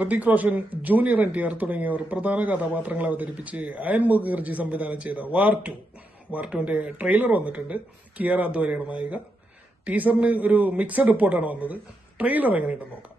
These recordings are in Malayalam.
ഋതിക് റോഷൻ, ജൂനിയർ NTR തുടങ്ങിയവർ പ്രധാന കഥാപാത്രങ്ങളെ അവതരിപ്പിച്ച് അയൻ മുഖർജി സംവിധാനം ചെയ്ത വാർ 2ന്റെ ട്രെയിലർ വന്നിട്ടുണ്ട്. കിയാറ അദ്വാനിയാണ് നായിക. ടീസറിന് ഒരു മിക്സഡ് റിപ്പോർട്ടാണ് വന്നത്. ട്രെയിലർ എങ്ങനെയുണ്ടെന്ന് നോക്കാം.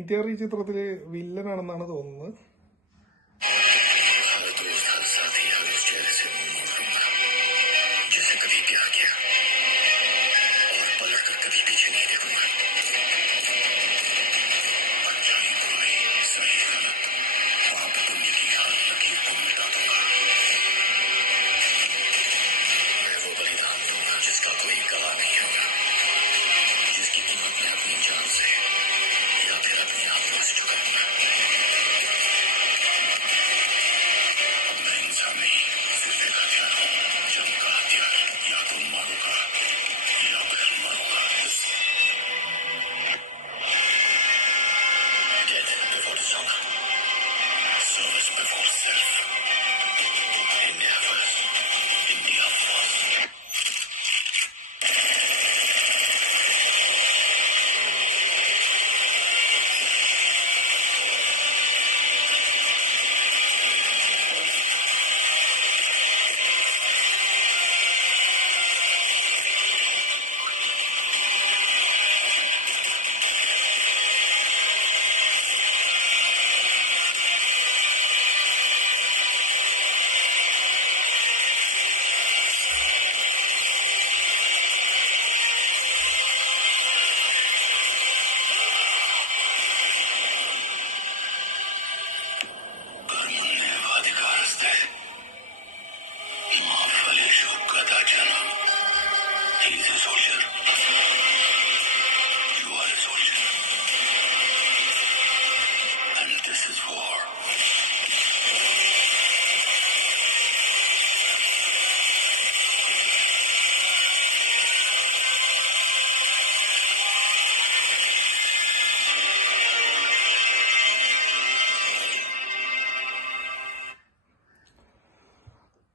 NTR ഈ ചിത്രത്തില് വില്ലനാണെന്നാണ് തോന്നുന്നത്.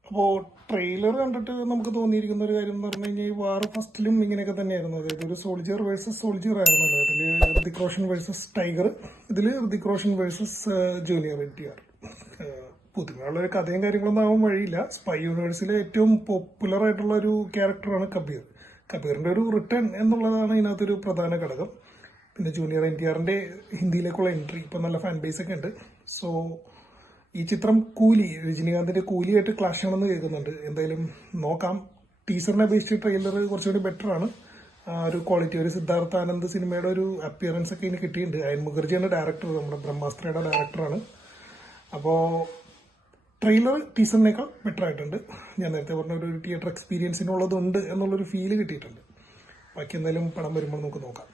അപ്പോൾ ട്രെയിലർ കണ്ടിട്ട് നമുക്ക് തോന്നിയിരിക്കുന്ന ഒരു കാര്യം എന്ന് പറഞ്ഞു കഴിഞ്ഞാൽ ഈ വാർ ഫസ്റ്റിലും ഇങ്ങനെയൊക്കെ തന്നെയായിരുന്നു. അതായത് ഒരു സോൾജിയർ വേഴ്സസ് സോൾജിയർ ആയിരുന്നല്ലോ. അതില് ഋതിക് റോഷൻ വേഴ്സസ് ടൈഗർ, ഇതില് Hrithik Roshan versus junior NTR. പുതുമയുള്ളൊരു കഥയും കാര്യങ്ങളൊന്നും ആവാൻ വഴിയില്ല. സ്പൈ യൂണിവേഴ്സിലെ ഏറ്റവും പോപ്പുലർ ആയിട്ടുള്ള ഒരു ക്യാരക്ടറാണ് കബീർ. കബീറിന്റെ ഒരു റിട്ടേൺ എന്നുള്ളതാണ് ഇതിനകത്തൊരു പ്രധാന ഘടകം. പിന്നെ ജൂനിയർ NTRന്റെ ഹിന്ദിയിലേക്കുള്ള എൻട്രി ഇപ്പൊ നല്ല ഫാൻ ബേസ് ഒക്കെ ഉണ്ട്. സോ ഈ ചിത്രം രജനീകാന്തിന്റെ കൂലിയായിട്ട് ക്ലാഷ് ആണെന്ന് കേൾക്കുന്നുണ്ട്. എന്തായാലും നോക്കാം. ടീസറിനെ അപേക്ഷിച്ച് ട്രെയിലർ കുറച്ചുകൂടി ബെറ്റർ ആണ്. ഒരു ക്വാളിറ്റി, ഒരു സിദ്ധാർത്ഥ ആനന്ദ് സിനിമയുടെ ഒരു അപ്പിയറൻസ് ഒക്കെ ഇനി കിട്ടിയിട്ടുണ്ട്. അയൻ മുഖർജിയാണ് ഡയറക്ടർ, നമ്മുടെ ബ്രഹ്മാസ്ത്രയുടെ ഡയറക്ടറാണ്. അപ്പോൾ ട്രെയിലർ ടീസറിനേക്കാൾ ബെറ്റർ ആയിട്ടുണ്ട്. ഞാൻ നേരത്തെ പറഞ്ഞ ഒരു തിയേറ്റർ എക്സ്പീരിയൻസിനുള്ളതുണ്ട് എന്നുള്ളൊരു ഫീല് കിട്ടിയിട്ടുണ്ട്. ബാക്കി എന്തായാലും പടം വരുമ്പോൾ നമുക്ക് നോക്കാം.